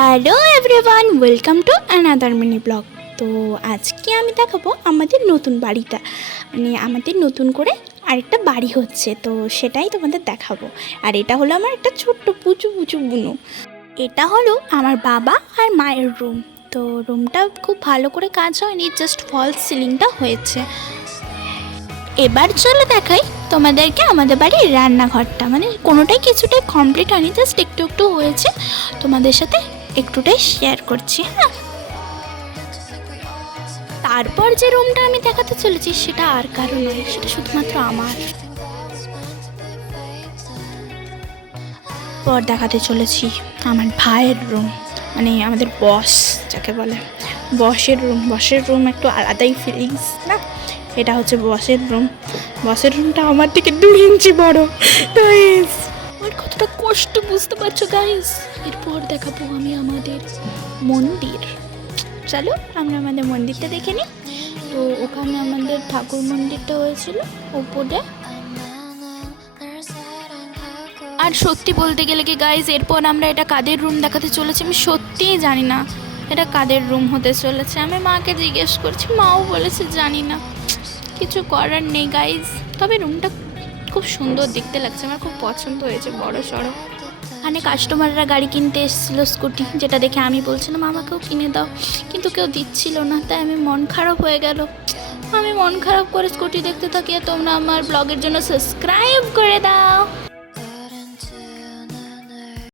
Hello everyone, welcome to another mini blog. তো আজকে আমি দেখাবো আমাদের নতুন বাড়িটা, মানে আমাদের নতুন করে আরেকটা বাড়ি হচ্ছে, তো সেটাই তোমাদের দেখাবো। আর এটা হলো আমার একটা ছোট্ট পুচু পুচু বুনু। এটা হলো আমার বাবা আর মায়ের রুম। তো রুমটা খুব ভালো করে কাজ হয়নি, জাস্ট ফলস সিলিংটা হয়েছে। এবার চলো দেখাই তোমাদেরকে আমাদের বাড়ির রান্নাঘরটা, মানে কোনোটাই কিছুটাই কমপ্লিট হয়নি, জাস্ট একটু একটু হয়েছে। তোমাদের সাথে একটুটাই শেয়ার করছি। হ্যাঁ, তারপর যে রুমটা আমি দেখাতে চলেছি সেটা আর কারো নয়, সেটা শুধুমাত্র আমার। পর দেখাতে চলেছি আমার ভাইয়ের রুম, মানে আমাদের বস যাকে বলে, বসের রুম। বসের রুম একটু আলাদাই ফিলিংস না? এটা হচ্ছে বসের রুম। বসের রুমটা আমার থেকে 2 ইঞ্চি বড়। গাইস, আমার কতটা কষ্ট বুঝতে পারছো গাইস। এরপর দেখাবো আমি আমাদের মন্দির। চলো আমরা আমাদের মন্দিরটা দেখে নিই। তো ওখানে আমাদের ঠাকুর মন্দিরটা হয়েছিল উপরে। আর সত্যি বলতে গেলে কি গাইজ, এরপর আমরা এটা কাদের রুম দেখাতে চলেছি আমি সত্যিই জানি না এটা কাদের রুম হতে চলেছে। আমি মাকে জিজ্ঞেস করছি, মাও বলেছে জানি না। কিছু করার নেই গাইজ, তবে রুমটা খুব সুন্দর দেখতে লাগছে, আমার খুব পছন্দ হয়েছে, বড় সড়ো। এখানে কাস্টমাররা গাড়ি কিনতে এসেছিলো, স্কুটি, যেটা দেখে আমি বলছিলাম আমাকেও কিনে দাও, কিন্তু কেউ দিচ্ছিল না, তাই আমি মন খারাপ হয়ে গেল। আমি মন খারাপ করে স্কুটি দেখতে থাকি, তোমরা আমার ব্লগের জন্য সাবস্ক্রাইব করে দাও।